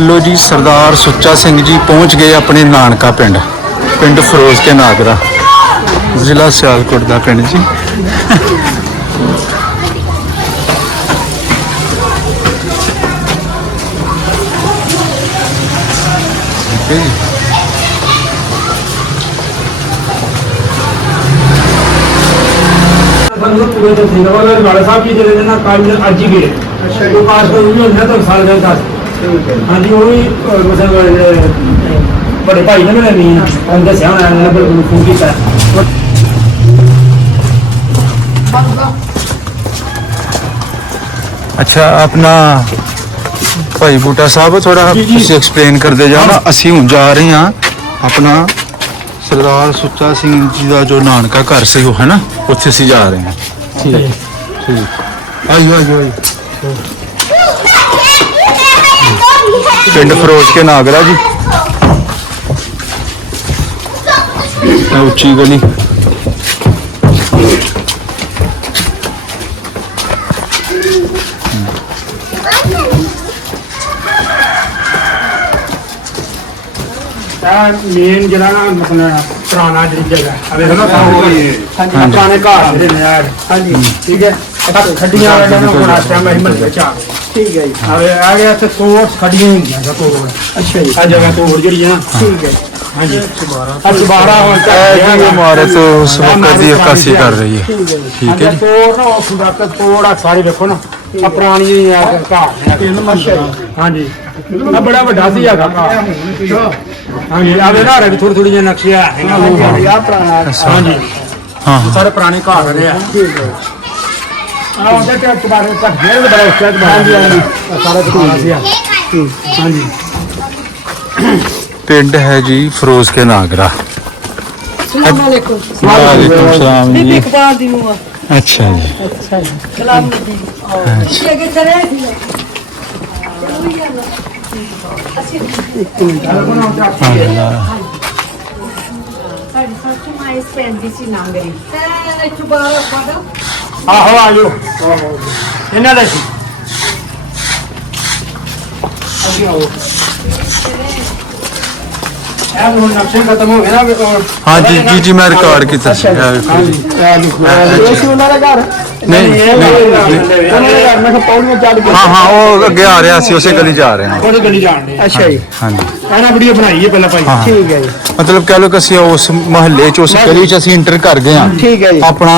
लो जी सरदार सुच्चा सिंह जी पहुंच गए अपने नानका पिंड पिंड फिरोज के नागरा जिला सियालकोट का पिंड जी। साहब जी चले ना काज अज ही गए तो काश को भी होता तो साल गए दस हाँ जी वो भी बड़े भाई ने मेरे नहीं दसिया होना फोन किया। अच्छा अपना भाई बूटा साहब थोड़ा एक्सप्लेन करते जाओ ना। असी हूँ जा रहे हैं अपना सरदार सुच्चा सिंह जी का जो नानका घर से वो है ना उत्थे असी जा रहे हैं। ठीक है ठीक आइयो आइयो आइयो पिंड फिरोज के नागरा जी उच्ची गली मेन जरा ना अपना पुराना जी जगह अबे ना पुराने घर दे यार हां जी ठीक है खड्डियां वाला ना बड़ा टाइम हिम्मत बचा ठीक है अबे आ गया तो तोड़ खड्डियां होंगी तो तोड़ अच्छा जी आ जगह तोड़ जड़ी है ठीक है हां जी 12 होता है ये हमारे तो उस वक्त की अक्कासी कर रही है ठीक है तोड़ ना खुदा का तोड़ा सारी देखो ना पुरानी घर हां जी बड़ा बड़ा सी जगह हाँ जी आगे ना रहे थोड़ी थोड़ी नक्शे हाँ जी हाँ सारे पुराने घर रहे हैं हाँ जी पिंड है जी फिरोज के नागरा। वालेकुम सलाम जी। अच्छा आहो आजो इन्हें दे नक्शे खत्म हो गए ना। हाँ जी जी जी मैं रिकॉर्ड की हाँ हाँ वो अगे आ रहा सी उसे गली जा रहे हैं। अच्छा जी हाँ जी एना वीडियो बनाई है पहले भाई ठीक है जी मतलब कह लो कि ਅਸੀਂ उस महल्ले च उस गली च ਅਸੀਂ इंटर कर गए हैं ठीक है जी अपना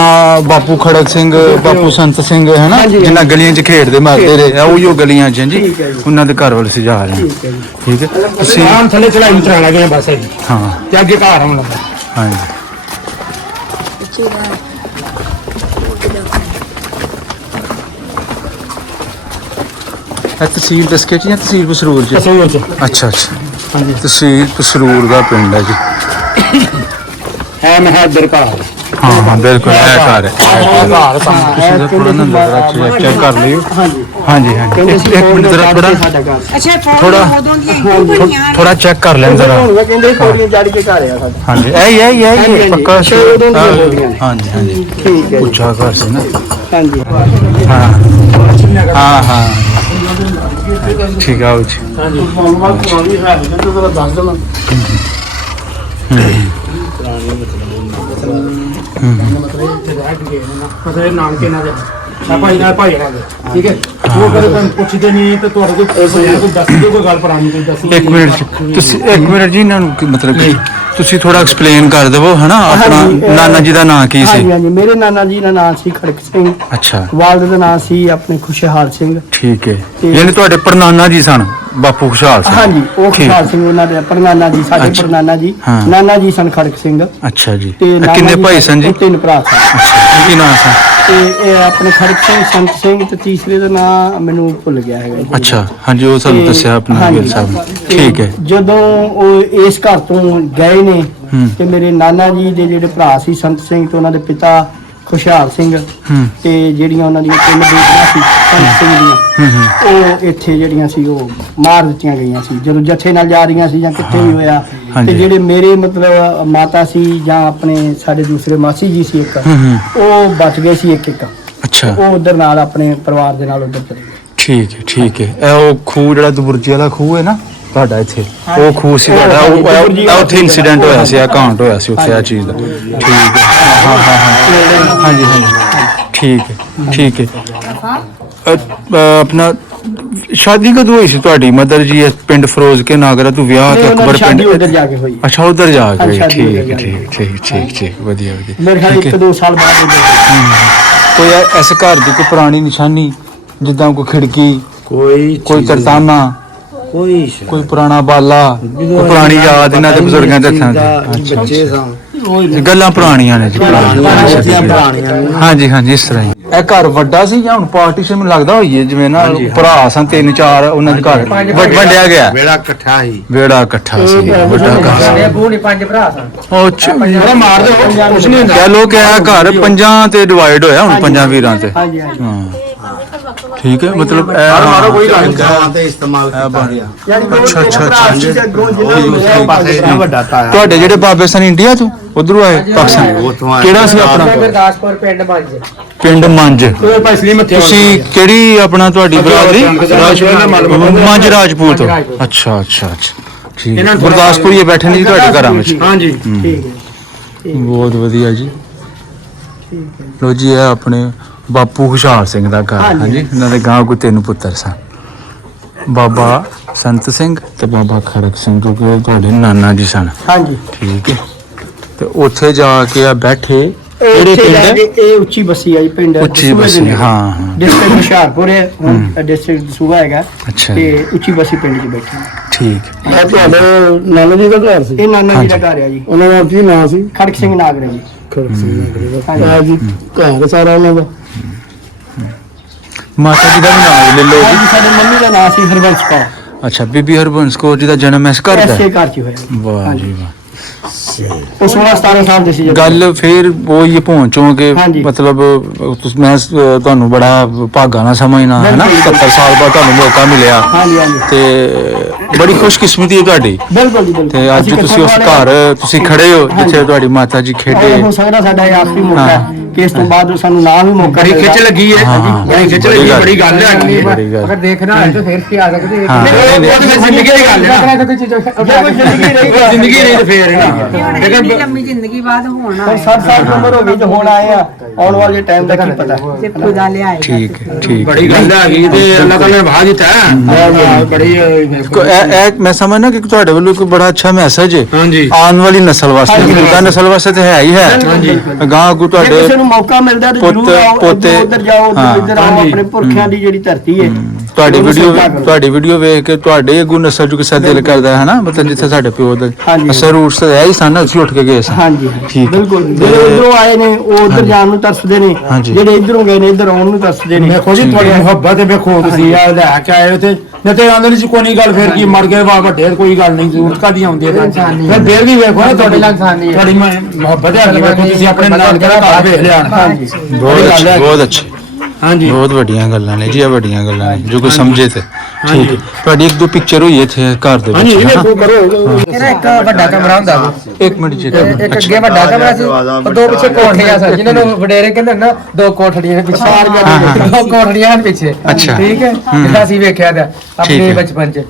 बापू खड़क सिंह बापू संत सिंह है ना जिन्हें गलियां च खेडते मारते रहे उही गलियां च जी उन्होंं दे घर वाल से जा रहे हैं ठीक है ਅਸੀਂ आराम थले चढ़ाई चढ़ाना गए बस हाँ ते अगे घर आउण लगा हाँ जी तहसील दसके या तहसील पसरूर च अच्छा अच्छा तहसील पसरूर का पिंड है जी है महदर का हाँ हाँ बिल्कुल है घर है थोड़ा ना चेक कर लियो हाँ जी हाँ जी एक मिनट जरा थोड़ा थोड़ा चेक कर लें जरा हाँ जी यही पक्का हाँ जी हाँ जी ठीक है पूछा घर से ना हाँ जी हाँ हाँ हाँ ठीक है नाम के ना भाई ना भाई ठीक है वो कदे पुछदे नहीं तो तुहाडे कोई दस दो कोई गल पुरानी कोई दस एक मिनट जी इन्हां नूं मतलब कि ਤੁਸੀਂ ਥੋੜਾ ਐਕਸਪਲੇਨ ਕਰ ਦਿਵੋ ਹਨਾ ਆਪਣਾ ਨਾਨਾ ਜੀ ਦਾ ਨਾਂ ਕੀ ਸੀ? ਹਾਂਜੀ ਮੇਰੇ ਨਾਨਾ ਜੀ ਦਾ ਨਾਮ ਸੀ ਖੜਕ ਸਿੰਘ। ਅੱਛਾ ਵਾਲਦ ਦਾ ਨਾਮ ਸੀ ਆਪਣੇ ਖੁਸ਼ਹਾਲ ਸਿੰਘ। ਠੀਕ ਹੈ ਯਾਨੀ ਤੁਹਾਡੇ ਪੜਨਾਨਾ ਜੀ ਸਨ ਬਾਪੂ ਖੁਸ਼ਹਾਲ ਸਿੰਘ? ਹਾਂਜੀ ਉਹ ਖੁਸ਼ਹਾਲ ਸਿੰਘ ਉਹਨਾਂ ਦੇ ਪੜਨਾਨਾ ਜੀ ਸਾਡੇ ਪੜਨਾਨਾ ਜੀ ਨਾਨਾ ਜੀ ਸਨ ਖੜਕ ਸਿੰਘ। ਅੱਛਾ ਜੀ ਕਿੰਨੇ ਭਾਈ ਸਨ ਜੀ? ਤਿੰਨ ਭਰਾ ਸਨ। ਅੱਛਾ ਕੀ ਨਾਮ ਸਨ? ਤੇ ਇਹ ਆਪਣੇ ਖੜਕ ਸਿੰਘ ਸੰਤ ਸਿੰਘ ਤੇ ਤੀਸਰੇ ਦਾ ਨਾਮ ਮੈਨੂੰ ਭੁੱਲ ਗਿਆ ਹੈਗਾ। ਅੱਛਾ ਹਾਂਜੀ ਉਹ ਸਾਨੂੰ ਦੱਸਿਆ ਆਪਣਾ ਵੀਰ ਸਾਹਿਬ। ਠੀਕ ਹੈ ਜਦੋਂ ਉਹ ਇਸ ਘਰ ਤੋਂ ਗਏ ਨੇ ਤੇ ਮੇਰੇ ਨਾਨਾ ਜੀ ਦੇ ਜਿਹੜੇ ਭਰਾ ਸੀ ਸੰਤ ਸਿੰਘ ਤੇ ਉਹਨਾਂ ਦੇ ਪਿਤਾ ਖੁਸ਼ਹਾਲ ਸਿੰਘ ਤੇ ਜਿਹੜੀਆਂ ਉਹਨਾਂ ਦੀਆਂ ਤਿੰਨ ਬੇਟੀਆਂ ਸੀ ਸੰਤ ਸਿੰਘ ਦੀਆਂ ਉਹ ਇੱਥੇ ਜਿਹੜੀਆਂ ਸੀ ਉਹ ਮਾਰ ਦਿੱਤੀਆਂ ਗਈਆਂ ਸੀ ਜਦੋਂ ਜੱਥੇ ਨਾਲ ਜਾ ਰਹੀਆਂ ਸੀ ਜਾਂ ਕਿੱਥੇ ਵੀ ਹੋਇਆ। ਤੇ ਜਿਹੜੇ ਮੇਰੇ ਮਤਲਬ ਮਾਤਾ ਸੀ ਜਾਂ ਆਪਣੇ ਸਾਡੇ ਦੂਸਰੇ ਮਾਸੀ ਜੀ ਸੀ ਇੱਕ ਉਹ ਬਚ ਗਏ ਸੀ ਇੱਕ। ਅੱਛਾ ਉਹ ਉਧਰ ਨਾਲ ਆਪਣੇ ਪਰਿਵਾਰ ਦੇ ਨਾਲ ਉਧਰ ਚਲੇ ਗਏ। ਠੀਕ ਹੈ ਇਹ ਉਹ ਖੂਹ ਜਿਹੜਾ ਦਬੁਰਜੀ ਵਾਲਾ ਖੂਹ ਹੈ ਨਾ ਤੁਹਾਡਾ ਇੱਥੇ ਉਹ ਖੂਹ ਸੀ ਤੁਹਾਡਾ ਉਹ ਉੱਥੇ ਇਨਸੀਡੈਂਟ ਹੋਇਆ ਸੀ ਕਾਂਡ ਹੋਇਆ ਸੀ ਉੱਥੇ ਆ ਚੀਜ਼ ਦਾ ਠੀਕ ਹੈ ਹਾਂ ਹਾਂਜੀ ਠੀਕ ਹੈ ਆਪਣਾ ਸ਼ਾਦੀ ਕਦੋਂ ਹੋਈ ਸੀ ਤੁਹਾਡੀ ਮਦਰ ਜੀ ਪਿੰਡ ਫਿਰੋਜ਼ ਕੇ ਨਾਗਰਾ ਤੋਂ ਵਿਆਹ ਤੇ ਅਕਬਰ ਪਿੰਡ ਉਧਰ ਜਾ ਕੇ ਹੋਈ ਅੱਛਾ ਉਧਰ ਜਾ ਕੇ ਠੀਕ ਵਧੀਆ ਮੇਰੇ ਖਿਆਲ 1-2 ਸਾਲ ਬਾਅਦ ਕੋਈ ਇਸ ਘਰ ਦੀ ਕੋਈ ਪੁਰਾਣੀ ਨਿਸ਼ਾਨੀ ਜਿੱਦਾਂ ਕੋਈ ਖਿੜਕੀ ਕੋਈ ਕਰਤਾਨਾ ਕੋਈ ਪੁਰਾਣਾ ਬਾਲਾ ਕੋਈ ਪੁਰਾਣੀ ਯਾਦ ਇਹਨਾਂ ਦੇ ਬਜ਼ੁਰਗਾਂ ਦੇ ਹੱਥਾਂ ਦੀ ਬੱਚੇ ਸਾਂ ਗੱਲਾਂ ਪੁਰਾਣੀਆਂ ਨੇ ਜੀ ਹਾਂਜੀ ਇਸ ਤਰ੍ਹਾਂ ਹੀ ਇਹ ਘਰ ਵੱਡਾ ਸੀ ਜਾਂ ਹੁਣ ਪਾਰਟੀਸ਼ਨ ਮੈਨੂੰ ਲੱਗਦਾ ਹੋਈ ਹੈ ਜਿਵੇਂ ਨਾ ਭਰਾ ਸਨ 3-4 ਉਹਨਾਂ ਦੇ ਘਰ ਵੰਡਿਆ ਗਿਆ ਵੇੜਾ ਇਕੱਠਾ ਸੀ ਵੱਡਾ ਘਰ ਸਾਡੇ ਬੂ ਨਹੀਂ 5 ਭਰਾ ਸਨ ਉਹ ਮਾਰ ਦੇ ਕੁਛ ਨਹੀਂ ਹੁੰਦਾ ਲੋ ਕਿ ਇਹ ਘਰ 5 ਤੇ ਡਿਵਾਈਡ ਹੋਇਆ ਹੁਣ 5 ਵੀਰਾਂ ਤੇ ਹਾਂਜੀ ਹਾਂ ਠੀਕ ਹੈ ਮਤਲਬ ਮਾਰੋ ਕੋਈ ਗੱਲ ਨਹੀਂ ਤੇ ਇਸਤੇਮਾਲ ਕੀਤਾ ਗਿਆ ਵੱਡਾ ਤਾਇਆ ਤੁਹਾਡੇ ਜਿਹੜੇ ਬਾਬੇ ਸਨ ਇੰਡੀਆ ਤੋਂ ਉਧਰੋਂ ਆਏ ਪਾਕਿਸਤਾਨ ਕਿਹੜਾ ਸੀ ਆਪਣਾ ਗੁਰਦਾਸਪੁਰ ਪਿੰਡ ਮੰਜ ਤੁਸੀਂ ਕਿਹੜੀ ਆਪਣਾ ਤੁਹਾਡੀ ਬਰਾਦਰੀ ਮੰਜ ਰਾਜਪੂਤ ਅੱਛਾ ਠੀਕ ਗੁਰਦਾਸਪੁਰ ਹੀ ਬੈਠੇ ਨੇ ਜੀ ਤੁਹਾਡੇ ਘਰਾਂ ਵਿੱਚ ਹਾਂਜੀ ਠੀਕ ਹੈ ਬਹੁਤ ਵਧੀਆ ਜੀ ਲੋ ਜੀ ਇਹ ਆਪਣੇ ਬਾਪੂ ਖੁਸ਼ਹਾਲ ਸਿੰਘ ਦਾ ਘਰ ਹਾਂਜੀ ਇਹਨਾਂ ਦੇ ਗਾਂ ਕੋ 3 ਪੁੱਤਰ ਸਨ ਬਾਬਾ ਸੰਤ ਸਿੰਘ ਤੇ ਬਾਬਾ ਖੜਕ ਸਿੰਘ ਜੋ ਕਿ ਤੁਹਾਡੇ ਨਾਨਾ ਜੀ ਸਨ ਹਾਂਜੀ ਠੀਕ ਹੈ ਤੇ ਉੱਥੇ ਜਾ ਕੇ ਆ ਬੈਠੇ ਇਹ ਉੱਚੀ ਬਸੀ ਆਈ ਪਿੰਡ ਉੱਚੀ ਬਸੀ ਹਾਂ ਡਿਸਟ੍ਰਿਕਟ ਹੁਸ਼ਿਆਰਪੁਰ ਹੈ ਡਿਸਟ੍ਰਿਕਟ ਦਸੂਹਾ ਹੈਗਾ ਅੱਛਾ ਤੇ ਉੱਚੀ ਬਸੀ ਪਿੰਡ 'ਚ ਬੈਠੇ ਠੀਕ ਇਹ ਤੁਹਾਡੇ ਨਾਨਾ ਜੀ ਦਾ ਘਰ ਸੀ ਇਹ ਨਾਨਾ ਜੀ ਦਾ ਘਰ ਆ ਜੀ ਉਹਨਾਂ ਦਾ ਕੀ ਨਾਮ ਸੀ ਖੜਕ ਸਿੰਘ ਨਾਗਰੇ ਜੀ ਖੜਕ ਸਿੰਘ ਨਾਗਰੇ ਜੀ ਘਰ ਸਾਰਾ ਉਹਨਾਂ ਦਾ ਮਾਤਾ ਜੀ ਦਾ ਵੀ ਨਾਮ ਲੈ ਲਓ ਜੀ ਸਾਡੇ ਮੰਮੀ ਦਾ ਨਾਮ ਸੀ ਹਰਬੰਸ ਕੌਰ ਅੱਛਾ ਬੀਬੀ ਹਰਬੰਸ ਕੌਰ ਜੀ ਦਾ ਜਨਮ ਇਸ ਘਰ ਦਾ ਐਸੇ ਘਰ 'ਚ ਹੋਇਆ ਵਾਹ ਜੀ ਵਾਹ ਉਹ 16-17 ਸਾਲ ਦੇ ਸੀ ਜਦੋਂ ਗੱਲ ਫਿਰ ਉਹ ਹੀ ਪਹੁੰਚੋਂ ਕਿ ਹਾਂਜੀ। ਮਤਲਬ ਮੈਂ ਤੁਹਾਨੂੰ ਬੜਾ ਭਾਗਾ ਨਾ ਸਮਝਣਾ ਹੈ ਨਾ 70 ਸਾਲ ਬਾਅਦ ਤੁਹਾਨੂੰ ਮੌਕਾ ਮਿਲਿਆ ਹਾਂਜੀ ਤੇ ਬੜੀ ਖੁਸ਼ਕਿਸਮਤੀ ਹੈ ਤੁਹਾਡੀ ਬਿਲਕੁਲ ਜੀ ਬਿਲਕੁਲ ਤੇ ਅੱਜ ਤੁਸੀਂ ਉਸ ਘਰ ਤੁਸੀਂ ਖੜੇ ਹੋ ਜਿੱਥੇ ਤੁਹਾਡੀ ਮਾਤਾ ਜੀ ਖੇਡੇ ਹੋ ਸਕਦਾ ਸਾਡਾ ਇਹ ਆਖਰੀ ਮੌਕਾ ਹੈ ਕਿ ਇਸ ਤੋਂ ਬਾਅਦ ਸਾਨੂੰ ਨਾ ਵੀ ਮੌਕਾ ਬੜੀ ਖਿੱਚ ਲੱਗੀ ਹੈ ਬੜੀ ਖਿੱਚ ਲੱਗੀ ਬੜੀ ਗੱਲ ਹੈ ਬੜੀ ਗੱਲ ਅਗਰ ਦੇਖਣਾ ਹੈ ਤਾਂ ਫਿਰ ਕੀ ਆ ਸਕਦੇ ਹਾਂ ਜ਼ਿੰਦਗੀ ਦੀ ਗੱਲ ਹੈ ਨਾ ਕੋਈ ਚੀਜ਼ ਜ਼ਿੰਦਗੀ ਨਹੀਂ ਤੇ ਫੇਰ ਇੰਨੀ ਲੰਮੀ ਜ਼ਿੰਦਗੀ ਬਾਅਦ ਹੋਣਾ 60 ਸਾਲ ਦੀ ਉਮਰ ਹੋ ਗਈ ਤੇ ਹੁਣ ਆਏ ਆ ਆਉਣ ਵਾਲੇ ਟਾਈਮ ਦਾ ਕੀ ਪਤਾ ਤੇ ਖੁਦਾ ਲਿਆਏਗਾ ਠੀਕ ਹੈ ਠੀਕ ਬੜੀ ਗੱਲ ਹੈ ਗਈ ਤੇ ਅੱਲਾਹ ਤਾਲਾ ਨੇ ਭਾ ਦਿੱਤਾ ਬੜੀ ਇਹ ਮੈਂ ਸਮਝਣਾ ਕਿ ਤੁਹਾਡੇ ਵੱਲੋਂ ਇੱਕ ਬੜਾ ਅੱਛਾ ਮੈਸੇਜ ਹੈ ਹਾਂਜੀ ਆਉਣ ਵਾਲੀ ਨਸਲ ਵਾਸਤੇ ਮੌਜੂਦਾ ਨਸਲ ਵਾਸਤੇ ਤੇ ਹੈ ਹੀ ਹੈ ਗਾਂ ਕੋ ਜੇ ਕਿਸੇ ਤੁਹਾਡੇ ਨੂੰ ਮੌਕਾ ਮਿਲਦਾ ਤਾਂ ਜ਼ਰੂਰ ਆਓ ਪੋਤੇ ਉੱਧਰ ਜਾਓ ਇੱਧਰ ਆਓ ਆਪਣੇ ਪੁਰਖਿਆਂ ਦੀ ਜਿਹੜੀ ਧਰਤੀ ਹੈ ਤੁਹਾਡੀ ਵੀਡੀਓ ਵੇਖ ਕੇ ਤੁਹਾਡੇ ਅੱਗੋਂ ਨਸਲ ਚ ਕਿਸੇ ਦਿਲ ਕਰਦਾ ਹੈ ਨਾ ਮਤਲਬ ਜਿੱਥੇ ਸਾਡੇ ਪਿਓ ਦਾ ਅਸਰ ਰੂਟਸ ਹੈ ਹੀ ਸਨ ਅਸੀਂ ਉੱਠ ਕੇ ਗਏ ਸਾਂ ਹਾਂਜੀ ਠੀਕ ਬਿਲਕੁਲ ਜਿਹੜੇ ਉਧਰੋਂ ਆਏ ਨੇ ਉਹ ਉਧਰ ਜਾਣ ਨੂੰ ਤਰਸਦੇ ਨੇ ਜਿਹੜੇ ਇਧਰੋਂ ਗਏ ਨੇ ਇਧਰ ਆਉਣ ਨੂੰ ਤਰਸਦੇ ਨੇ ਵੇਖੋ ਜੀ ਤੁਹਾਡੀ ਮੁਹੱਬਤ ਹੈ ਵੇਖੋ ਤੁਸੀਂ ਆ ਲੈ ਕੇ ਆਏ ਹੋ ਤੇ ਨਹੀਂ ਤੇ ਆਂਦੇ ਨਹੀਂ ਕੋਈ ਨਹੀਂ ਗੱਲ ਫੇਰ ਕੀ ਮਰ ਗਏ ਵਾ ਵੱਡੇ ਕੋਈ ਗੱਲ ਨਹੀਂ ਜ਼ਰੂਰਤ ਕਾਦੀ ਆਉਂਦੀ ਹੈ ਫਿਰ ਫੇਰ ਵੀ ਵੇਖੋ ਨਾ ਤੁਹਾਡੀ ਮੁਹੱਬਤ ਹੈ ਵੇਖੋ ਤੁਸੀਂ ਆਪਣੇ ਨਾਲ ਕਿਹੜਾ ਘਰ ਵੇਖ ਲਿਆ ਹਾਂਜੀ ਬਹੁਤ ਅੱਛੇ ਹਾਂਜੀ ਬਹੁਤ ਵੱਡੀਆਂ ਗੱਲਾਂ ਨੇ ਜੀ ਇਹ ਵੱਡੀਆਂ ਗੱਲਾਂ ਨੇ ਜੋ ਕੋਈ ਸਮਝੇ ਤੇ ਠੀਕ ਹੈ ਤੁਹਾਡੀ 1-2 ਪਿਕਚਰ ਹੋਈ ਇੱਥੇ ਘਰ ਦੇ ਵਿੱਚ ਹਾਂਜੀ ਹੈ ਨਾ ਵੇਖੋ ਕਰੋ ਇਹਦਾ ਇੱਕ ਵੱਡਾ ਕਮਰਾ ਹੁੰਦਾ ਵਾ ਇੱਕ ਮਿੰਟ ਜੀ ਇੱਕ ਅੱਗੇ ਵੱਡਾ ਕਮਰਾ ਸੀ ਉਹ ਦੋ ਪਿੱਛੇ ਕੋਠੜੀਆਂ ਸਨ ਜਿਨ੍ਹਾਂ ਨੂੰ ਵਡੇਰੇ ਕਹਿੰਦੇ ਨਾ 2 ਕੋਠੜੀਆਂ ਪਿੱਛੇ 2 ਕੋਠੜੀਆਂ ਪਿੱਛੇ ਅੱਛਾ। ਠੀਕ ਹੈ ਜਿਹੜਾ ਅਸੀਂ ਵੇਖਿਆ ਦਾ ਠੀਕ ਆਪਣੇ ਹੈ। ਬਚਪਨ ਚ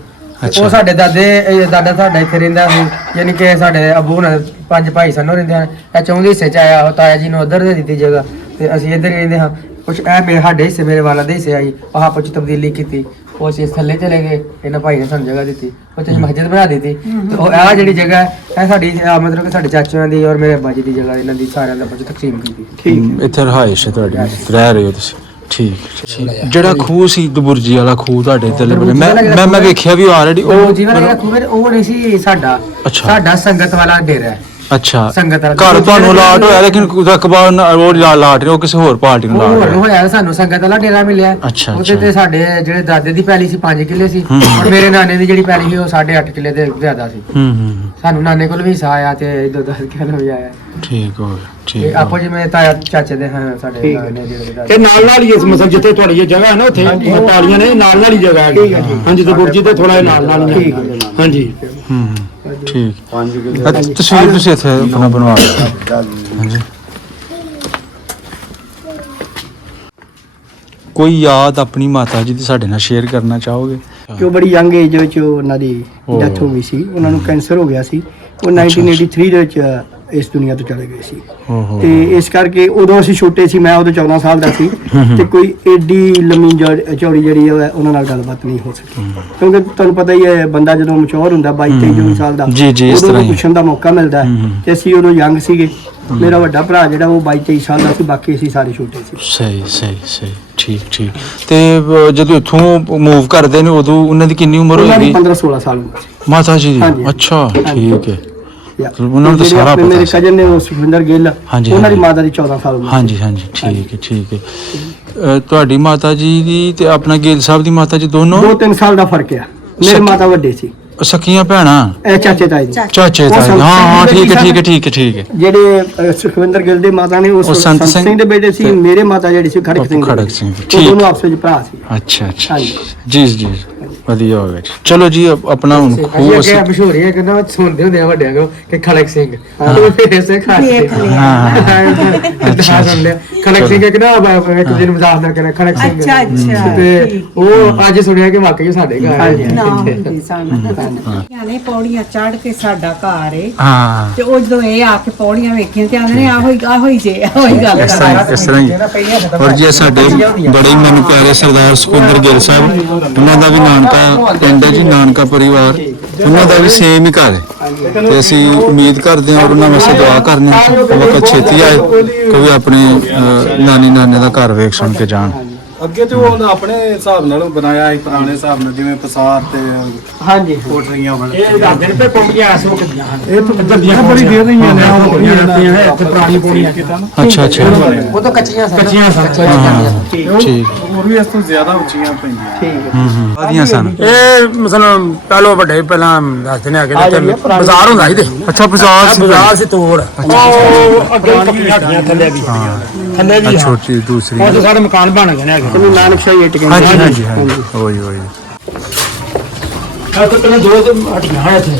ਅੱਛਾ। ਉਹ ਸਾਡੇ ਦਾਦਾ ਸਾਡਾ ਇੱਥੇ ਰਹਿੰਦਾ ਸੀ ਯਾਨੀ ਕਿ ਸਾਡੇ ਅਬੂ ਨਾਲ 5 ਭਾਈ ਸਨ ਉਹ ਰਹਿੰਦੇ ਹਨ ਇਹ ਚੌਂਦੇ ਹਿੱਸੇ ਚ ਆਇਆ ਉਹ ਤਾਇਆ ਜੀ ਨੂੰ ਉਧਰ ਦੇ ਦਿੱਤੀ ਜਗ੍ਹਾ ਤੇ ਅਸੀਂ ਇੱਧਰ ਹੀ ਰਹਿੰਦੇ ਹਾਂ ਕੁਛ ਇਹ ਮੇਰੇ ਸਾਡੇ ਹਿੱਸੇ ਮੇਰੇ ਵਾਲਾ ਦੇ ਹਿੱਸੇ ਆਈ ਉਹ ਆਪਸ ਚ ਤਬਦੀਲੀ ਕੀਤੀ ਉਹ ਅਸੀਂ ਥੱਲੇ ਚਲੇ ਗਏ ਇਹਨਾਂ ਭਾਈ ਨੇ ਸਾਨੂੰ ਜਗ੍ਹਾ ਦਿੱਤੀ ਉਹ ਚ ਮਸਜਿਦ ਬਣਾ ਦਿੱਤੀ ਤੇ ਉਹ ਇਹ ਜਿਹੜੀ ਜਗ੍ਹਾ ਹੈ ਇਹ ਸਾਡੀ ਮਤਲਬ ਕਿ ਸਾਡੇ ਚਾਚਿਆਂ ਦੀ ਔਰ ਮੇਰੇ ਅੱਬਾ ਜੀ ਦੀ ਜਗ੍ਹਾ ਇਹਨਾਂ ਦੀ ਸਾਰਿਆਂ ਦਾ ਬਚ ਤਕਸੀਮ ਕੀਤੀ ਇੱਥੇ ਰਹਾਇਸ਼ ਹੈ ਤੁਹਾਡੀ ਰਹਿ ਰਹੇ ਹੋ ਤੁਸੀਂ ਠੀਕ ਜਿਹੜਾ ਖੂਹ ਸੀ ਦਬੁਰਜੀ ਵਾਲਾ ਖੂਹ ਤੁਹਾਡੇ ਇੱਧਰਲੇ ਬੰਨੇ ਮੈਂ ਵੇਖਿਆ ਵੀ ਆਲਰੇਡੀ ਉਹ ਜੀਵਨ ਜਿਹੜਾ ਖੂਬਰ ਉਹ ਨਹੀਂ ਸੀ ਸਾਡਾ ਅੱਛਾ। ਸਾਡਾ ਸੰਗਤ ਵਾਲਾ ਡੇਰਾ ਹੈ ਅੱਛਾ ਸੰਗਤ ਵਾਲਾ ਘਰ ਤੁਹਾਨੂੰ ਅਲਾਟ ਹੋਇਆ ਲੇਕਿਨ ਰਕਬਾ ਉਹ ਲਾਟ ਉਹ ਕਿਸੇ ਹੋਰ ਪਾਰਟੀ ਨੂੰ ਉਹ ਲਾਟ ਹੋਰ ਹੋਇਆ ਹੋਇਆ ਸਾਨੂੰ ਸੰਗਤ ਵਾਲਾ ਡੇਰਾ ਮਿਲਿਆ ਅੱਛਾ, ਉਹਦੇ ਅੱਛਾ। ਤੇ ਸਾਡੇ ਜਿਹੜੇ ਦਾਦੇ ਦੀ ਪੈਲੀ ਸੀ 5 ਕਿੱਲੇ ਸੀ ਔਰ ਮੇਰੇ ਨਾਨੇ ਦੀ ਜਿਹੜੀ ਪੈਲੀ ਸੀ ਉਹ 8.5 ਕਿੱਲੇ ਦੇ ਜ਼ਿਆਦਾ ਸੀ ਹੂੰ ਸਾਨੂੰ ਨਾਨੇ ਕੋਲ ਵੀ ਸਾ ਆਇਆ ਤੇ ਇਧਰ 10 ਕਿੱਲੇ ਵੀ ਆਇਆ ਠੀਕ ਹੋ ਗਿਆ ਤੇ ਠੀਕ ਆਪੋ ਜਿਵੇਂ ਤਾਇਆ ਚਾਚੇ ਦੇ ਹਾਂ ਸਾਡੇ ਨਾਨੇ ਜਿਹੜੇ ਤੇ ਨਾਲ ਹੀ ਇਸ ਮਸਲ ਜਿੱਥੇ ਤੁਹਾਡੀ ਇਹ ਜਗ੍ਹਾ ਹੈ ਨਾ ਉੱਥੇ ਪਾਲੀਆਂ ਨੇ ਨਾਲ ਹੀ ਜਗ੍ਹਾ ਹੈ ਹਾਂਜੀ ਤੇ ਗੁਰਜੀ ਤੇ ਥੋੜਾ ਨਾਲ ਹੀ ਹੈ ਹਾਂਜੀ ਹੂੰ ਠੀਕ ਤਸਵੀਰ ਤੁਸੀਂ ਇੱਥੇ ਆਪਣਾ ਬਣਵਾ ਲਓ ਹਾਂਜੀ ਕੋਈ ਯਾਦ ਆਪਣੀ ਮਾਤਾ ਜੀ ਦੀ ਸਾਡੇ ਨਾਲ ਸ਼ੇਅਰ ਕਰਨਾ ਚਾਹੋਗੇ? ਕਿ ਉਹ ਬੜੀ ਯੰਗ ਏਜ ਵਿੱਚ ਉਹਨਾਂ ਦੀ ਡੈਥ ਹੋ ਗਈ ਸੀ। ਉਹਨਾਂ ਨੂੰ ਕੈਂਸਰ ਹੋ ਗਿਆ ਸੀ। ਉਹ 1983 ਦੇ ਵਿੱਚ ਇਸ ਦੁਨੀਆ ਤੋਂ ਚਲੇ ਗਏ ਸੀ। ਤੇ ਇਸ ਕਰਕੇ ਉਦੋਂ ਅਸੀਂ ਛੋਟੇ ਸੀ, ਮੈਂ ਉਦੋਂ 14 ਸਾਲ ਦਾ ਸੀ ਤੇ ਕੋਈ ਏਡੀ ਲੰਮੀ ਚੌੜੀ ਜਿਹੜੀ ਹੈ ਉਹਨਾਂ ਨਾਲ ਗੱਲਬਾਤ ਨਹੀਂ ਹੋ ਸਕੀ, ਕਿਉਂਕਿ ਤੁਹਾਨੂੰ ਪਤਾ ਹੀ ਹੈ ਬੰਦਾ ਜਦੋਂ ਮੈਚੁਰ ਹੁੰਦਾ 22-23 ਸਾਲ ਦਾ ਉਦੋਂ ਪੁੱਛਣ ਦਾ ਮੌਕਾ ਮਿਲਦਾ ਹੈ ਤੇ ਅਸੀਂ ਉਦੋਂ ਯੰਗ ਸੀਗੇ। ਮੇਰਾ ਵੱਡਾ ਭਰਾ ਜਿਹੜਾ ਉਹ 22-23 ਸਾਲ ਦਾ ਸੀ, ਬਾਕੀ ਅਸੀਂ ਸਾਰੇ ਛੋਟੇ ਸੀ। ਸਹੀ ਠੀਕ। ਤੇ ਜਦੋਂ ਇੱਥੋਂ ਮੂਵ ਕਰਦੇ ਨੇ ਉਦੋਂ ਉਹਨਾਂ ਦੀ ਕਿੰਨੀ ਉਮਰ ਹੋਏਗੀ? 15-16 ਸਾਲ ਉਮਰ ਸੀ ਮਾਤਾ ਜੀ ਦੀ। ਅੱਛਾ, ਠੀਕ ਹੈ। ਉਹਨਾਂ ਨੂੰ ਤਾਂ ਸਾਰਾ ਪਤਾ। ਮੇਰੇ ਕਜ਼ਨ ਨੇ ਉਹ ਸੁਖਵਿੰਦਰ ਗਿੱਲ, ਉਹਨਾਂ ਦੀ ਮਾਤਾ ਦੀ 14 ਸਾਲ ਉਮਰ। ਹਾਂਜੀ ਠੀਕ ਹੈ। ਤੁਹਾਡੀ ਮਾਤਾ ਜੀ ਦੀ ਤੇ ਆਪਣਾ ਗਿੱਲ ਸਾਹਿਬ ਦੀ ਮਾਤਾ ਜੀ ਦੋਨੋਂ 2-3 ਸਾਲ ਦਾ ਫਰਕ ਆ। ਮੇਰੇ ਮਾਤਾ ਵੱਡੇ ਸੀ। ਸਕੀਆਂ ਭੈਣਾਂ? ਇਹ ਚਾਚੇ ਤਾਏ ਦੀ। ਚਾਚੇ ਤਾਏ। ਹਾਂ ਠੀਕ ਹੈ। ਜਿਹੜੇ ਸੁਖਵਿੰਦਰ ਗਿੱਲ ਦੇ ਮਾਤਾ ਨੇ ਉਹ ਸੰਤ ਸਿੰਘ ਦੇ ਬੇਟੇ ਸੀ। ਮੇਰੇ ਮਾਤਾ ਜਿਹੜੀ ਸੀ ਖੜਕ ਸਿੰਘ ਠੀਕ। ਦੋਨੋਂ ਆਪਸ ਵਿੱਚ ਭਰਾ ਸੀ। ਅੱਛਾ ਜੀ ਵਧੀਆ ਹੋ ਗਿਆ। ਚਲੋ ਜੀ ਆਪਣਾ ਹੁਣ ਖੂਹ ਅਸੀਂ ਮਸ਼ਹੂਰ ਹੈ ਕਹਿੰਦਾ ਸੁਣਦੇ ਹੁੰਦੇ ਆ ਵੱਡਿਆਂ ਕੋ ਕਿ ਖੜਕ ਸਿੰਘ ਉਹ ਫਿਰ ਇਸੇ ਖਾਤੇ ਖੜਕ ਸਿੰਘ ਕਹਿੰਦਾ ਇੱਕ ਦਿਨ ਮਜ਼ਾਕ ਨਾ ਕਰੇ ਖੜਕ ਸਿੰਘ। ਅੱਛਾ ਤੇ ਉਹ ਅੱਜ ਸੁਣਿਆ ਕਿ ਵਾਕਈ ਸਾਡੇ ਘਰ ਨੇ ਪੌੜੀਆਂ ਚੜ ਕੇ ਸਾਡਾ ਘਰ ਏ। ਹਾਂ ਤੇ ਉਹ ਜਦੋਂ ਇਹ ਆ ਕੇ ਪੌੜੀਆਂ ਵੇਖੀਆਂ ਤੇ ਆਂਦੇ ਨੇ ਆਹੋ ਹੀ ਗੱਲ ਇਸ ਤਰ੍ਹਾਂ ਹੀ। ਔਰ ਜੀ ਸਾਡੇ ਬੜੇ ਹੀ ਮੈਨੂੰ ਪਿਆਰੇ ਸਰਦਾਰ ਸੁਖਵਿੰਦਰ ਗਿੱਲ ਸਾਹਿਬ, ਉਹਨਾਂ ਦਾ ਵੀ ਨਾਨਕਾ ਪਿੰਡ ਹੈ ਜੀ, ਨਾਨਕਾ ਪਰਿਵਾਰ, ਉਹਨਾਂ ਦਾ ਵੀ ਸੇਮ ਹੀ ਘਰ ਹੈ। ਤੇ ਅਸੀਂ ਉਮੀਦ ਕਰਦੇ ਹਾਂ ਔਰ ਉਹਨਾਂ ਵਾਸਤੇ ਦੁਆ ਕਰਨੇ ਵਕਤ ਛੇਤੀ ਆਏ, ਕੋਈ ਆਪਣੇ ਨਾਨੀ ਨਾਨੇ ਦਾ ਘਰ ਵੇਖ ਸੁਣ ਕੇ ਜਾਣ। ਅੱਗੇ ਤੇ ਉਹ ਆਪਣੇ ਹਿਸਾਬ ਨਾਲ ਬਣਾਇਆ ਸੀ, ਪੁਰਾਣੇ ਹਿਸਾਬ ਨਾਲ, ਜਿਵੇਂ ਪਸਾਰ ਤੇ ਕੋਟਰੀਆਂ ਵਾਲੇ। ਇਹ ਦੱਸਦੇ ਨੇ ਤੇ ਪੰਪੀਆਂ ਐਸ ਵਕਦੀਆਂ ਹਨ। ਇਹ ਤਾਂ ਜੱਦੀਆਂ ਬੜੀ ਦੇ ਰਹੀਆਂ ਨੇ ਉਹ ਪੁਰਾਣੀ ਪੌੜੀਆਂ ਅੱਛਾ ਉਹ ਤਾਂ ਕੱਚੀਆਂ ਸਨ। ਠੀਕ। ਹੋਰ ਵੀ ਇਸ ਤੋਂ ਜ਼ਿਆਦਾ ਉੱਚੀਆਂ ਪੈਂਦੀਆਂ। ਵਧੀਆ ਸਨ ਇਹ ਮਸਲਨ ਪਹਿਲੋ ਵੱਡੇ ਪਹਿਲਾਂ ਦੱਸਦੇ ਨੇ ਅੱਗੇ ਬਾਜ਼ਾਰ ਹੁੰਦਾ ਸੀ ਤੇ ਅੱਛਾ ਬਾਜ਼ਾਰ ਸੀ ਤੋੜ ਉਹ ਅੱਗੇ ਪੱਕੀਆਂ ਹੱਟੀਆਂ ਥੱਲੇ ਵੀ ਥੱਲੇ ਵੀ ਛੋਟੀ ਦੂਸਰੀ ਉਹ ਸਾਡੇ ਮਕਾਨ ਬਣ ਗਏ ਨੇ ਅੱਗੇ ਉਹਨੂੰ ਨਾਨਕਸ਼ਾਹੀ ਇੱਟ ਕਹਿੰਦੇ। ਹਾਂਜੀ ਓਏ ਆ ਤਾਂ ਤੈਨੂੰ ਦੋ ਹੱਟੀਆਂ ਹੈ ਇੱਥੇ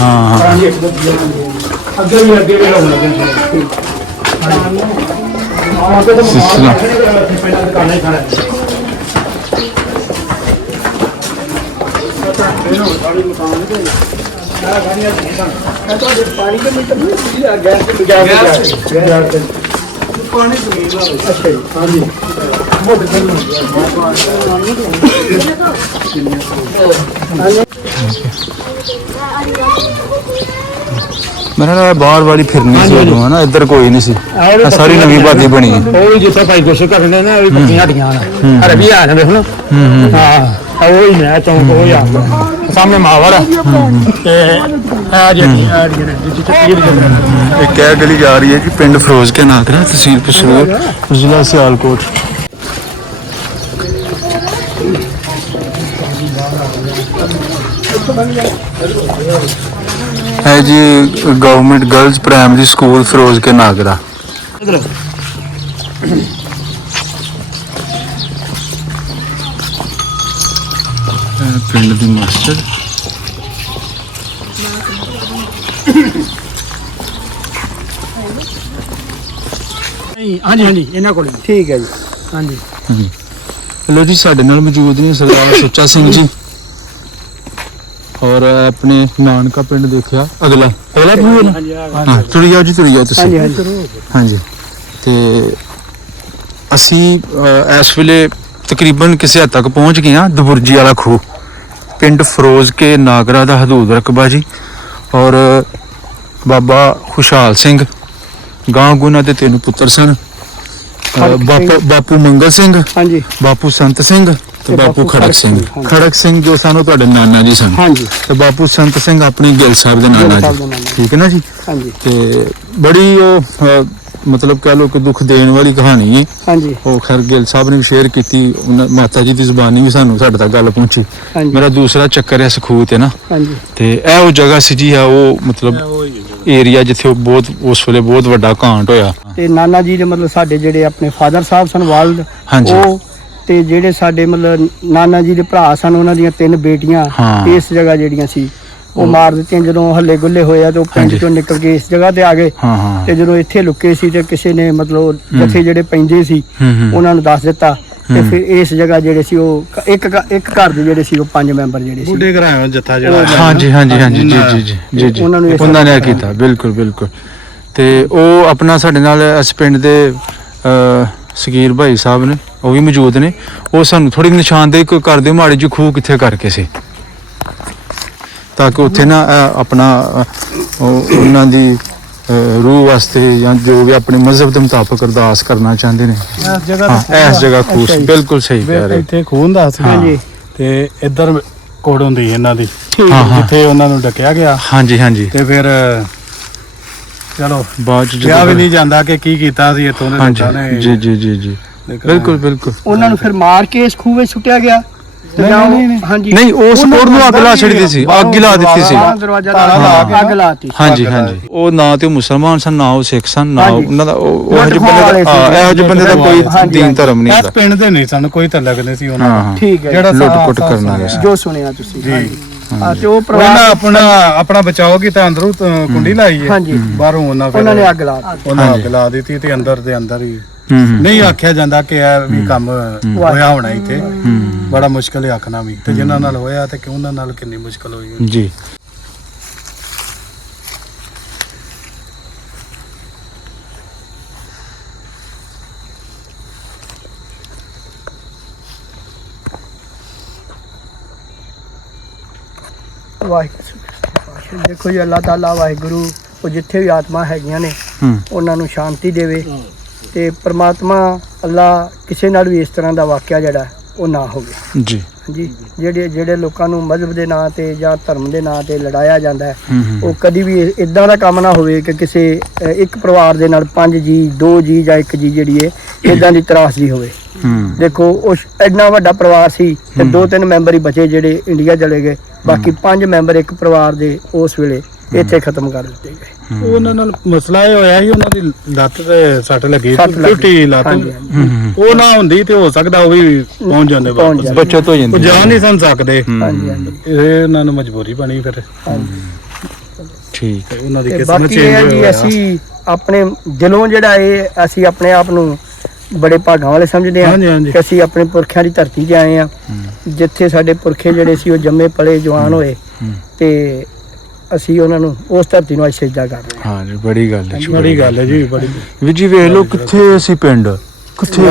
ਹਾਂ ਅੱਗੇ ਵੀ ਲਾਉਣ ਲੱਗੇ ਸਿਸਲਾ ਪਹਿਲਾਂ ਦੁਕਾਨਾਂ ਹੀ ਖੜਾ ਪਾਣੀ ਦੇ ਮੀਟਰ ਨਹੀਂ ਗੈਸ ਤੇ ਪਾਣੀ ਜ਼ਮੀਨ ਦਾ। ਅੱਛਾ ਜੀ। ਹਾਂਜੀ ਮੇਰਾ ਨਾਲ ਬਾਹਰ ਵਾਲੀ ਫਿਰਨੀ ਸੀ ਉਦੋਂ ਹੈ ਨਾ, ਇੱਧਰ ਕੋਈ ਨਹੀਂ ਸੀ, ਸਾਰੀ ਨਵੀਂ ਬਾਦੀ ਬਣੀ ਹੈ। ਉਹ ਜਿੱਥੇ ਭਾਈ ਕੁਛ ਕਰਦੇ ਨੇ ਉਹ ਪੱਕੀਆਂ ਹੱਡੀਆਂ ਹਨ। ਅਰੇ ਵੀ ਆ ਨਾ ਵੇਖ ਲੋ। ਹਾਂ ਉਹ ਹੀ ਮੈਂ ਚੌਂਕ ਉਹ ਆ ਸਾਹਮਣੇ ਮਾਵੜ ਤੇ ਆ ਜਿਹੜੀ ਇੱਕ ਇਹ ਗਲੀ ਜਾ ਰਹੀ ਹੈ ਜੀ ਪਿੰਡ ਫਿਰੋਜ਼ ਕੇ ਨਾਗਰਾ, ਤਹਿਸੀਲ ਪਸਰੂਰ, ਜ਼ਿਲ੍ਹਾ ਸਿਆਲਕੋਟ। है जी government girls primary school Feroz Ke Nagra. पिंड दी मस्जिद ਹਾਂਜੀ ਇਹਨਾਂ ਕੋਲ ਠੀਕ ਹੈ ਜੀ। ਹਾਂਜੀ लो जी साडे नाल मौजूद ने सरदार सुच्चा सिंह जी और अपने नानका पिंड देखिया अगला हाँ तुरी जाओ जी तुरी जाओ तुसीं हाँ जी। ते असी इस वेले तकरीबन किसी हद तक पहुँच गए हाँ दबुरजी वाला खूह पिंड फिरोज के नागरा दा हदूद रकबा जी। और बाबा खुशहाल सिंह गांव गुना दे 3 पुत्र सन, बापू मंगल सिंह, बापू संत सिंह ਤੇ ਬਾਪੂ ਖੜਕ ਸਿੰਘ ਜੋ ਸਾਨੂੰ ਤੁਹਾਡੇ ਨਾਨਾ ਜੀ ਸਨ। ਹਾਂਜੀ ਤੇ ਬਾਪੂ ਸੰਤ ਸਿੰਘ ਆਪਣੀ ਗਿੱਲ ਸਾਹਿਬ ਦੇ ਨਾਨਾ ਜੀ, ਠੀਕ ਹੈ ਨਾ ਜੀ। ਹਾਂਜੀ ਤੇ ਬੜੀ ਉਹ ਮਤਲਬ ਕਹਿ ਲੋ ਕਿ ਦੁੱਖ ਦੇਣ ਵਾਲੀ ਕਹਾਣੀ ਹੈ। ਹਾਂਜੀ ਉਹ ਖੈਰ ਗਿੱਲ ਸਾਹਿਬ ਨੇ ਵੀ ਸ਼ੇਅਰ ਕੀਤੀ, ਮਾਤਾ ਜੀ ਦੀ ਜ਼ੁਬਾਨੀ ਵੀ ਸਾਨੂੰ ਸਾਡੇ ਤੱਕ ਗੱਲ ਪਹੁੰਚੀ। ਮੇਰਾ ਦੂਸਰਾ ਚੱਕਰ ਹੈ ਸਖੂਹ ਤੇ ਨਾ। ਹਾਂਜੀ ਤੇ ਇਹ ਉਹ ਜਗ੍ਹਾ ਸੀ ਜੀ, ਆ ਉਹ ਮਤਲਬ ਏਰੀਆ ਜਿੱਥੇ ਉਹ ਬਹੁਤ ਉਸ ਵੇਲੇ ਬਹੁਤ ਵੱਡਾ ਕਾਂਟ ਹੋਇਆ। ਤੇ ਨਾਨਾ ਜੀ ਦੇ ਮਤਲਬ ਸਾਡੇ ਜਿਹੜੇ ਆਪਣੇ ਫਾਦਰ ਸਾਹਿਬ ਸਨ ਵਾਲਦ, ਉਹ ਤੇ ਜਿਹੜੇ ਸਾਡੇ ਮਤਲਬ ਨਾਨਾ ਜੀ ਦੇ ਭਰਾ ਸਨ ਉਹਨਾਂ ਦੀਆਂ 3 ਬੇਟੀਆਂ ਇਸ ਜਗ੍ਹਾ ਜਿਹੜੀਆਂ ਸੀ ਉਹ ਮਾਰ ਦਿੱਤੀਆਂ ਜਦੋਂ ਹੱਲੇ ਗੁੱਲੇ ਹੋਇਆ ਤੇ ਉਹ ਪਿੰਡ ਚੋਂ ਨਿਕਲ ਕੇ ਇਸ ਜਗ੍ਹਾ ਤੇ ਆ ਗਏ ਹਾਂ ਹਾਂ ਤੇ ਜਦੋਂ ਇੱਥੇ ਲੁੱਕੇ ਸੀ ਤੇ ਕਿਸੇ ਨੇ ਮਤਲਬ ਜਥੇ ਜਿਹੜੇ ਪੈਂਦੇ ਸੀ ਉਹਨਾਂ ਨੂੰ ਦੱਸ ਦਿੱਤਾ ਤੇ ਫਿਰ ਇਸ ਜਗ੍ਹਾ ਜਿਹੜੇ ਸੀ ਉਹ ਇੱਕ ਘਰ ਦੇ ਜਿਹੜੇ ਸੀ ਉਹ 5 ਮੈਂਬਰ ਜਿਹੜੇ ਸੀ ਬੁੱਢੇ ਘਰਾਂ ਜੱਥਾ ਜਿਹੜਾ ਹਾਂਜੀ ਹਾਂਜੀ ਹਾਂਜੀ ਜੀ ਉਹਨਾਂ ਨੇ ਕੀਤਾ ਬਿਲਕੁਲ ਬਿਲਕੁਲ। ਤੇ ਉਹ ਆਪਣਾ ਸਾਡੇ ਨਾਲ ਇਸ ਪਿੰਡ ਦੇ ਸਗੀਰ ਭਾਈ ਸਾਹਿਬ ਨੇ, ਉਹ ਵੀ ਮੌਜੂਦ ਨੇ। ਉਹ ਸਾਨੂੰ ਥੋੜੀ ਨਿਸ਼ਾਨਦੇਹੀ ਕਰ ਦਿਓ ਮਾੜੀ ਜਿਹੀ ਖੂਹ ਕਿੱਥੇ ਕਰਕੇ ਸੀ, ਤਾਂ ਕਿ ਉੱਥੇ ਨਾ ਆਪਣਾ ਉਹਨਾਂ ਦੀ ਰੂਹ ਵਾਸਤੇ ਜਾਂ ਜੋ ਵੀ ਆਪਣੇ ਮਜ਼ਹਬ ਦੇ ਮੁਤਾਬਕ ਅਰਦਾਸ ਕਰਨਾ ਚਾਹੁੰਦੇ ਨੇ ਇਸ ਜਗ੍ਹਾ ਖੂਹ ਸੀ। ਬਿਲਕੁਲ ਸਹੀ ਕਹਿ ਰਹੇ। ਇੱਥੇ ਖੂਹ ਹੁੰਦਾ ਸੀ ਹਾਂਜੀ ਤੇ ਇੱਧਰ ਕੋੜ ਹੁੰਦੀ ਇਹਨਾਂ ਦੀ, ਹਾਂ ਜਿੱਥੇ ਉਹਨਾਂ ਨੂੰ ਡੱਕਿਆ ਗਿਆ ਹਾਂਜੀ ਹਾਂਜੀ। ਤੇ ਫਿਰ ਚਲੋ ਬਾਅਦ ਚ ਕਿਹਾ ਵੀ ਨਹੀਂ ਜਾਂਦਾ ਕਿ ਕੀ ਕੀਤਾ ਸੀ ਇੱਥੋਂ ਦੇ ਲੋਕਾਂ ਨੇ। ਜੀ ਜੀ ਜੀ ਜੀ ਬਿਲਕੁਲ ਬਿਲਕੁਲ। ਉਹਨਾਂ ਨੂੰ ਫਿਰ ਮਾਰ ਕੇ ਇਸ ਖੂਹ ਵਿੱਚ ਸੁੱਟਿਆ ਗਿਆ ਤੇ ਜਾਂ ਹਾਂਜੀ ਨਹੀਂ ਉਸ ਕੋੜ ਨੂੰ ਅੱਗ ਲਾ ਛੱਡੀ ਸੀ, ਅੱਗ ਹੀ ਲਾ ਦਿੱਤੀ ਸੀ। ਦਰਵਾਜ਼ਾ ਤਾਲਾ ਲਾ ਕੇ ਅੱਗ ਲਾਤੀ ਹਾਂਜੀ ਹਾਂਜੀ। ਉਹ ਨਾ ਤੇ ਉਹ ਮੁਸਲਮਾਨ ਸਨ ਨਾ ਉਹ ਸਿੱਖ ਸਨ ਨਾ ਹਾਂਜੀ। ਉਹਨਾਂ ਦਾ ਉਹ ਲੁੱਟ ਖੋਹ ਵਾਲੇ ਸੀ। ਇਹੋ ਜਿਹੇ ਬੰਦੇ ਦਾ ਕੋਈ ਹਾਂਜੀ, ਦੀਨ ਧਰਮ ਨਹੀਂ ਇਸ ਹੁੰਦਾ। ਪਿੰਡ ਦੇ ਨਹੀਂ ਸਨ ਕੋਈ ਤਲਕ ਨਹੀਂ ਸੀ ਉਹਨਾਂ ਹਾਂ ਦਾ। ਹਾਂ ਠੀਕ ਹੈ ਜਿਹੜਾ ਲੁੱਟ-ਪੁੱਟ ਕਰਨ ਵਾਲੇ ਸੀ। ਜੋ ਸੁਣਿਆ ਤੁਸੀਂ ਜੀ। ਹਾਂਜੀ। ਤੇ ਉਹ ਉਹਨਾਂ ਪਰਿਵਾਰ ਆਪਣਾ ਬਚਾਓ ਕੀਤਾ, ਅੰਦਰੋਂ ਕੁੰਡੀ ਲਾਈ ਹੈ ਹਾਂਜੀ। ਬਾਹਰੋਂ ਉਹਨਾਂ ਨੇ ਅੱਗ ਲਾ ਦਿੱਤੀ। ਉਹਨਾਂ ਅੱਗ ਲਾ ਦਿੱਤੀ ਤੇ ਅੰਦਰ ਦੇ ਅੰਦਰ ਹੀ ਹੂੰ ਨਹੀਂ ਆਖਿਆ ਜਾਂਦਾ ਕਿ ਇਹ ਵੀ ਕੰਮ ਹੋਇਆ ਹੋਣਾ ਇੱਥੇ। ਬੜਾ ਮੁਸ਼ਕਲ ਹੈ ਆਖਣਾ ਵੀ, ਤੇ ਜਿਨ੍ਹਾਂ ਨਾਲ ਹੋਇਆ ਤੇ ਉਹਨਾਂ ਨਾਲ ਕਿੰਨੀ ਮੁਸ਼ਕਲ ਹੋਈ ਹੋਣੀ। ਜੀ। ਵਾਹਿਗੁਰੂ ਦੇਖੋ ਜੀ, ਅੱਲਾਹ ਤਾਲਾ ਵਾਹਿਗੁਰੂ ਉਹ ਜਿੱਥੇ ਵੀ ਆਤਮਾ ਹੈਗੀਆਂ ਨੇ ਉਹਨਾਂ ਨੂੰ ਸ਼ਾਂਤੀ ਦੇਵੇ ਤੇ ਪ੍ਰਮਾਤਮਾ ਅੱਲਾ ਕਿਸੇ ਨਾਲ ਵੀ ਇਸ ਤਰ੍ਹਾਂ ਦਾ ਵਾਕਿਆ ਜਿਹੜਾ ਉਹ ਨਾ ਹੋਵੇ ਜੀ ਜੀ। ਜਿਹੜੇ ਲੋਕਾਂ ਨੂੰ ਮਜ਼ਹਬ ਦੇ ਨਾਂ ਤੇ ਜਾਂ ਧਰਮ ਦੇ ਨਾਂ ਤੇ ਲੜਾਇਆ ਜਾਂਦਾ ਹੈ ਉਹ ਕਦੀ ਵੀ ਇਦਾਂ ਦਾ ਕੰਮ ਨਾ ਹੋਵੇ ਕਿ ਕਿਸੇ ਇੱਕ ਪਰਿਵਾਰ ਦੇ ਨਾਲ 5 ਜੀ 2 ਜੀ ਜਾਂ 1 ਜੀ ਜਿਹੜੀ ਹੈ ਇਦਾਂ ਦੀ ਤਰਾਸਦੀ ਹੋਵੇ। ਦੇਖੋ ਉਹ ਇੰਨਾ ਵੱਡਾ ਪਰਿਵਾਰ ਸੀ ਤੇ 2-3 ਮੈਂਬਰ ਹੀ ਬਚੇ ਜਿਹੜੇ ਇੰਡੀਆ ਚਲੇ ਗਏ, ਬਾਕੀ 5 ਮੈਂਬਰ ਇੱਕ ਪਰਿਵਾਰ ਦੇ ਉਸ ਵੇਲੇ ਇੱਥੇ ਖਤਮ ਕਰ ਦਿੱਤੇ ਗਏ। ਉਹਨਾਂ ਨਾਲ ਮਸਲਾ ਇਹ ਹੋਇਆ ਸੀ ਉਹਨਾਂ ਦੀ ਲੱਤ ਤੇ ਸੱਟ ਲੱਗੀ, ਸੱਟ ਲੱਗੀ। ਟੁੱਟੀ ਲੱਤ। ਹਾਂਜੀ, ਉਹ ਨਾ ਹੁੰਦੀ ਤੇ ਹੋ ਸਕਦਾ ਉਹ ਵੀ ਪਹੁੰਚ ਜਾਂਦੇ ਪਹੁੰਚ ਵਾਪਸ। ਜਾਂਦੇ। ਬੱਚਤ ਹੋ ਉਹ ਜਾਂਦੀ ਜਾ ਨਹੀਂ ਸਨ ਸਕਦੇ, ਹਾਂਜੀ ਹਾਂਜੀ ਇਹ ਉਹਨਾਂ ਨੂੰ ਮਜਬੂਰੀ ਬਣੀ ਫਿਰ। ਠੀਕ ਤੇ ਉਹਨਾਂ ਦੀ ਤੇ ਕਿਸਮਤ ਬਾਕੀ ਇਹ ਚੇਂਜ ਹੈ ਜੀ ਹੋਇਆ। ਅਸੀਂ ਆਪਣੇ ਦਿਲੋਂ ਜਿਹੜਾ ਇਹ ਅਸੀਂ ਆਪਣੇ ਆਪ ਨੂੰ ਬੜੇ ਭਾਗਾਂ ਵਾਲੇ ਸਮਝਦੇ ਹਾਂ ਹਾਂਜੀ, ਹਾਂਜੀ। ਕਿ ਅਸੀਂ ਆਪਣੇ ਪੁਰਖਿਆਂ ਦੀ ਧਰਤੀ 'ਤੇ ਆਏ ਹਾਂ ਜਿੱਥੇ ਸਾਡੇ ਪੁਰਖੇ ਜਿਹੜੇ ਸੀ ਉਹ ਜੰਮੇ ਪਲੇ ਜਵਾਨ ਹੋਏ ਤੇ ਅਸੀਂ ਉਹਨਾਂ ਨੂੰ ਉਸ ਧਰਤੀ ਨੂੰ ਅੱਜ ਸਜਦਾ ਕਰ ਰਹੇ ਹਾਂ। ਹਾਂ ਜੀ ਬੜੀ ਗੱਲ ਹੈ ਬੜੀ ਗੱਲ ਹੈ ਜੀ, ਬੜੀ ਵੀ ਜੀ ਵੇਖ ਲਓ ਕਿੱਥੇ ਅਸੀਂ ਪਿੰਡ ਕਿੱਥੇ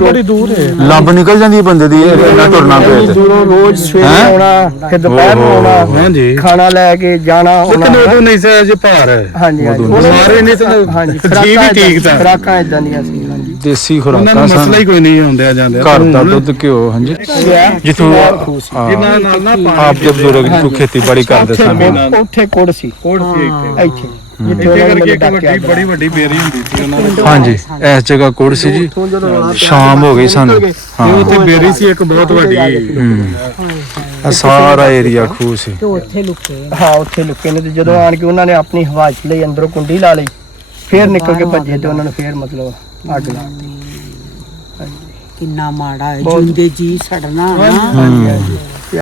ਬੜੀ ਦੂਰ ਹੈ। ਲੱਭ ਨਿਕਲ ਜਾਂਦੀ ਹੈ ਬੰਦੇ ਦੀ ਇੰਨਾ ਤੁਰਨਾ ਪਏ ਤੇ। ਦੂਰੋਂ ਰੋਜ਼ ਸਵੇਰੇ ਹੈਂ? ਆਉਣਾ ਫਿਰ ਦੁਪਹਿਰ ਨੂੰ ਆਉਣਾ ਹਾਂਜੀ। ਖਾਣਾ ਲੈ ਕੇ ਜਾਣਾ ਆਉਣਾ। ਲੇਕਿਨ ਉਦੋਂ ਨਹੀਂ ਸੀ ਜੇ ਭਾਰ। ਹਾਂਜੀ ਹਾਂਜੀ ਬਿਮਾਰੀ ਨਹੀਂ ਸੀ, ਹਾਂਜੀ ਜੀ ਵੀ ਠੀਕ ਸੀ। ਖੁਰਾਕਾਂ ਇਦਾਂ ਦੀਆਂ ਸੀ। ਹਾਂਜੀ ਦੇਸੀ ਉਹਨਾਂ ਖੁਰਾਕਾਂ ਨੂੰ ਸਨ, ਮਸਲਾ ਹੀ ਕੋਈ ਨਹੀਂ ਹੁੰਦਿਆ ਜਾਂਦੇ। ਘਰ ਦਾ ਦੁੱਧ ਘਿਓ। ਹਾਂਜੀ ਜਿੱਥੋਂ ਜਿਨ੍ਹਾਂ ਨਾਲ ਨਾ ਆਪ ਦੇ ਬਜ਼ੁਰਗ ਜਿੱਥੋਂ ਖੇਤੀਬਾੜੀ ਕਰਦੇ ਸਨ। ਉੱਥੇ ਕੋੜ ਸੀ ਕੋੜ ਸੀ ਇੱਥੇ। ਇੱਥੇ ਜਿੱਥੇ ਇੱਥੇ ਉਹਨਾਂ ਨੇ ਕਰਕੇ ਇੱਕ ਡੱਕਿਆ ਵੱਡੀ ਬੜੀ ਵੱਡੀ ਬੇਰੀ ਹੁੰਦੀ ਸੀ ਉਹਨਾਂ ਦੀ। ਹਾਂਜੀ ਇਸ ਜਗ੍ਹਾ ਕੋੜ ਸੀ ਜੀ। ਸ਼ਾਮ ਹੋ ਗਈ ਸਾਨੂੰ। ਤੇ ਹਾਂ ਉੱਥੇ ਬੇਰੀ ਸੀ ਇੱਕ ਬਹੁਤ ਵੱਡੀ। ਇਹ ਸਾਰਾ ਏਰੀਆ ਖੂਹ ਸੀ। ਤੇ ਉੱਥੇ ਲੁਕੇ ਹਾਂ ਉੱਥੇ ਲੁਕੇ ਨੇ ਤੇ ਜਦੋਂ ਆਣ ਕੇ ਉਹਨਾਂ ਨੇ ਆਪਣੀ ਹਿਫਾਜ਼ਤ ਲਈ ਅੰਦਰੋਂ ਕੁੰਡੀ ਲਾ ਲਈ ਫੇਰ ਨਿਕਲ ਕੇ ਭੱਜੇ ਤੇ ਉਹਨਾਂ ਨੂੰ ਫੇਰ ਮਤਲਬ ਅੱਗ ਲਾ ਦਿੱਤੀ। ਕਿੰਨਾ ਮਾੜਾ ਹੈ ਬਹੁਤ- ਜਿੰਦੇ ਜੀ ਸੜਨਾ ਨਾ। ਹਾਂਜੀ ਹਾਂਜੀ